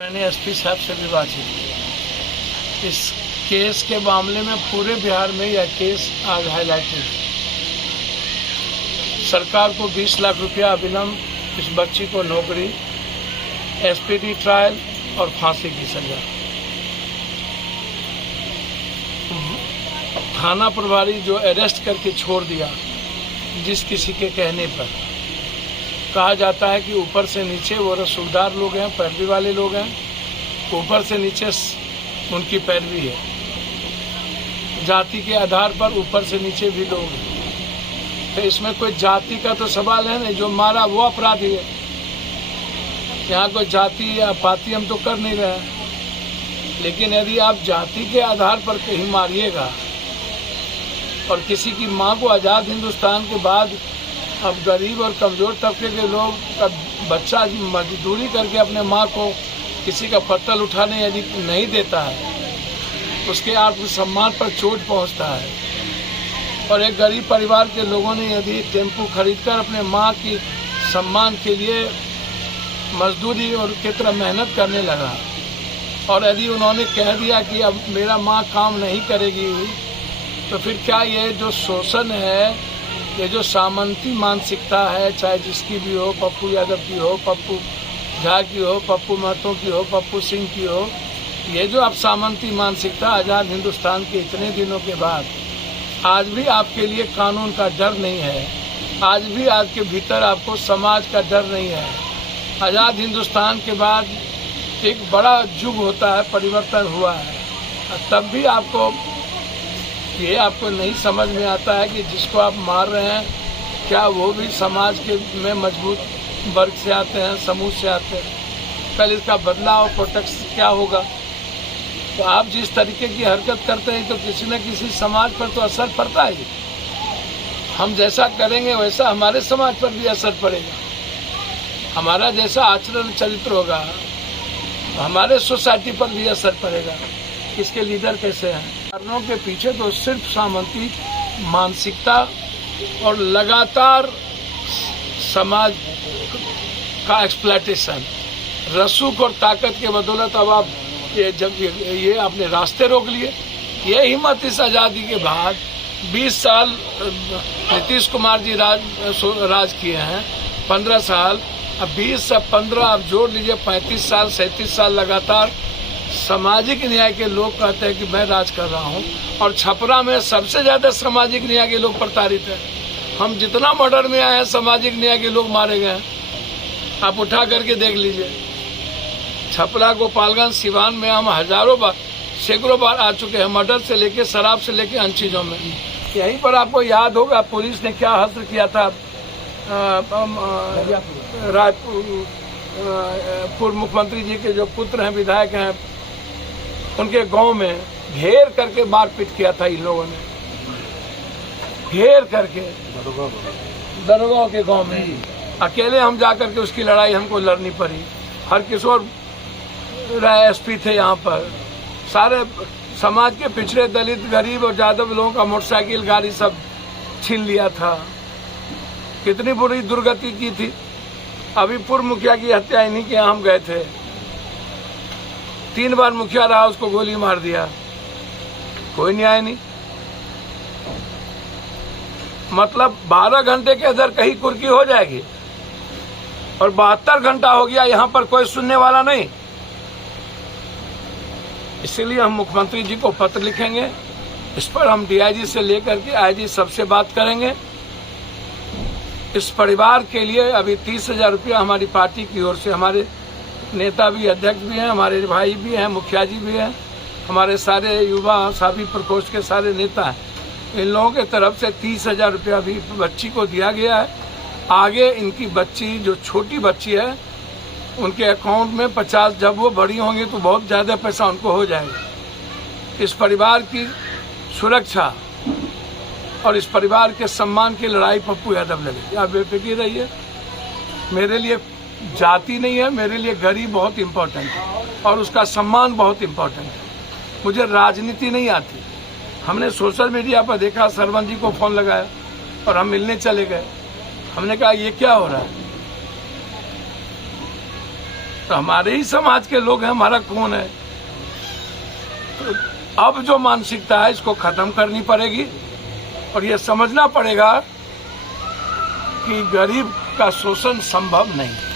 मैंने एसपी साहब से भी बातचीत की। इस केस के मामले में पूरे बिहार में यह केस आज हाईलाइटेड। सरकार को 20 लाख रुपया अविलंब इस बच्ची को नौकरी, एसपीडी ट्रायल और फांसी की सजा। थाना प्रभारी जो अरेस्ट करके छोड़ दिया, जिस किसी के कहने पर कहा जाता है कि ऊपर से नीचे वो रसूलदार लोग हैं, पैरवी वाले लोग हैं, ऊपर से नीचे उनकी पैरवी है। जाति के आधार पर ऊपर से नीचे भी लोग हैं। तो इसमें कोई जाति का तो सवाल है नहीं। जो मारा वो अपराधी है। यहाँ कोई जाति या पाति हम तो कर नहीं रहे हैं। लेकिन यदि आप जाति के आधार पर कहीं मारिएगा और किसी की माँ को आज़ाद हिंदुस्तान के बाद अब गरीब और कमज़ोर तबके के लोग का बच्चा मजदूरी करके अपने माँ को किसी का पत्तल उठाने यदि नहीं देता है, उसके आत्मसम्मान पर चोट पहुंचता है। और एक गरीब परिवार के लोगों ने यदि टेम्पू खरीदकर अपने माँ की सम्मान के लिए मजदूरी और की तरह मेहनत करने लगा, और यदि उन्होंने कह दिया कि अब मेरा माँ काम नहीं करेगी, तो फिर क्या ये जो शोषण है, ये जो सामंती मानसिकता है, चाहे जिसकी भी हो, पप्पू यादव की हो, पप्पू झा की हो, पप्पू महतो की हो, पप्पू सिंह की हो, ये जो अब सामंती मानसिकता आज़ाद हिंदुस्तान के इतने दिनों के बाद आज भी आपके लिए कानून का डर नहीं है, आज भी आपके भीतर आपको समाज का डर नहीं है। आज़ाद हिंदुस्तान के बाद एक बड़ा युग होता है, परिवर्तन हुआ है, तब भी आपको नहीं समझ में आता है कि जिसको आप मार रहे हैं, क्या वो भी समाज के में मजबूत वर्ग से आते हैं, समूह से आते हैं। कल इसका बदलाव और प्रोटेक्शन क्या होगा? तो आप जिस तरीके की हरकत करते हैं तो किसी न किसी समाज पर तो असर पड़ता है। हम जैसा करेंगे वैसा हमारे समाज पर भी असर पड़ेगा। हमारा जैसा आचरण चरित्र होगा, हमारे सोसाइटी पर भी असर पड़ेगा। इसके लीडर कैसे हैं? कारणों के पीछे तो सिर्फ सामंती मानसिकता और लगातार समाज का एक्सप्लॉयटेशन, रसूख और ताकत के बदौलत अब आप ये अपने रास्ते रोक लिए। ये हिम्मत इस आज़ादी के बाद 20 साल नीतीश कुमार जी राज किए हैं, 15 साल, अब 20 से 15 आप जोड़ लीजिए, 35 साल 37 साल लगातार सामाजिक न्याय के लोग कहते हैं कि मैं राज कर रहा हूं। और छपरा में सबसे ज्यादा सामाजिक न्याय के लोग प्रताड़ित हैं। हम जितना मर्डर में आए हैं, सामाजिक न्याय के लोग मारे गए हैं। आप उठा करके देख लीजिए, छपरा, गोपालगंज, सिवान में हम हजारों बार, सैकड़ों बार आ चुके हैं, मर्डर से लेके शराब से लेके अन्य चीजों में। यहीं पर आपको याद होगा पुलिस ने क्या हश्र किया था पूर्व मुख्यमंत्री जी के जो पुत्र हैं, विधायक हैं, उनके गांव में घेर करके मारपीट किया था इन लोगों ने, घेर करके दरोगा के गांव में। अकेले हम जाकर के उसकी लड़ाई हमको लड़नी पड़ी। हरकिशोर राय एसपी थे यहाँ पर। सारे समाज के पिछड़े, दलित, गरीब और यादव लोगों का मोटरसाइकिल, गाड़ी सब छीन लिया था। कितनी बुरी दुर्गति की थी। अभी पूर्व मुखिया की हत्या इन्हीं के यहाँ हम गए थे। 3 बार मुखिया रहा, उसको गोली मार दिया, कोई न्याय नहीं। मतलब 12 घंटे के अंदर कहीं कुर्की हो जाएगी, और 72 घंटा हो गया, यहाँ पर कोई सुनने वाला नहीं। इसीलिए हम मुख्यमंत्री जी को पत्र लिखेंगे। इस पर हम डीआईजी से लेकर के आईजी सबसे बात करेंगे। इस परिवार के लिए अभी 30,000 रुपया हमारी पार्टी की ओर से, हमारे नेता भी, अध्यक्ष भी हैं, हमारे भाई भी हैं, मुखिया जी भी हैं, हमारे सारे युवा साभी प्रकोष्ठ के सारे नेता हैं, इन लोगों के तरफ से 30,000 रुपया भी बच्ची को दिया गया है। आगे इनकी बच्ची, जो छोटी बच्ची है, उनके अकाउंट में 50, जब वो बड़ी होंगी तो बहुत ज़्यादा पैसा उनको हो जाएगा। इस परिवार की सुरक्षा और इस परिवार के सम्मान की लड़ाई पप्पू यादव लड़ेगी। आप बेफिक्र रहिए। मेरे लिए जाति नहीं है, मेरे लिए गरीब बहुत इम्पोर्टेंट है और उसका सम्मान बहुत इम्पोर्टेंट है। मुझे राजनीति नहीं आती। हमने सोशल मीडिया पर देखा, सरवन जी को फोन लगाया और हम मिलने चले गए। हमने कहा ये क्या हो रहा है? तो हमारे ही समाज के लोग हैं, हमारा कौन है। तो अब जो मानसिकता है इसको खत्म करनी पड़ेगी और ये समझना पड़ेगा कि गरीब का शोषण संभव नहीं।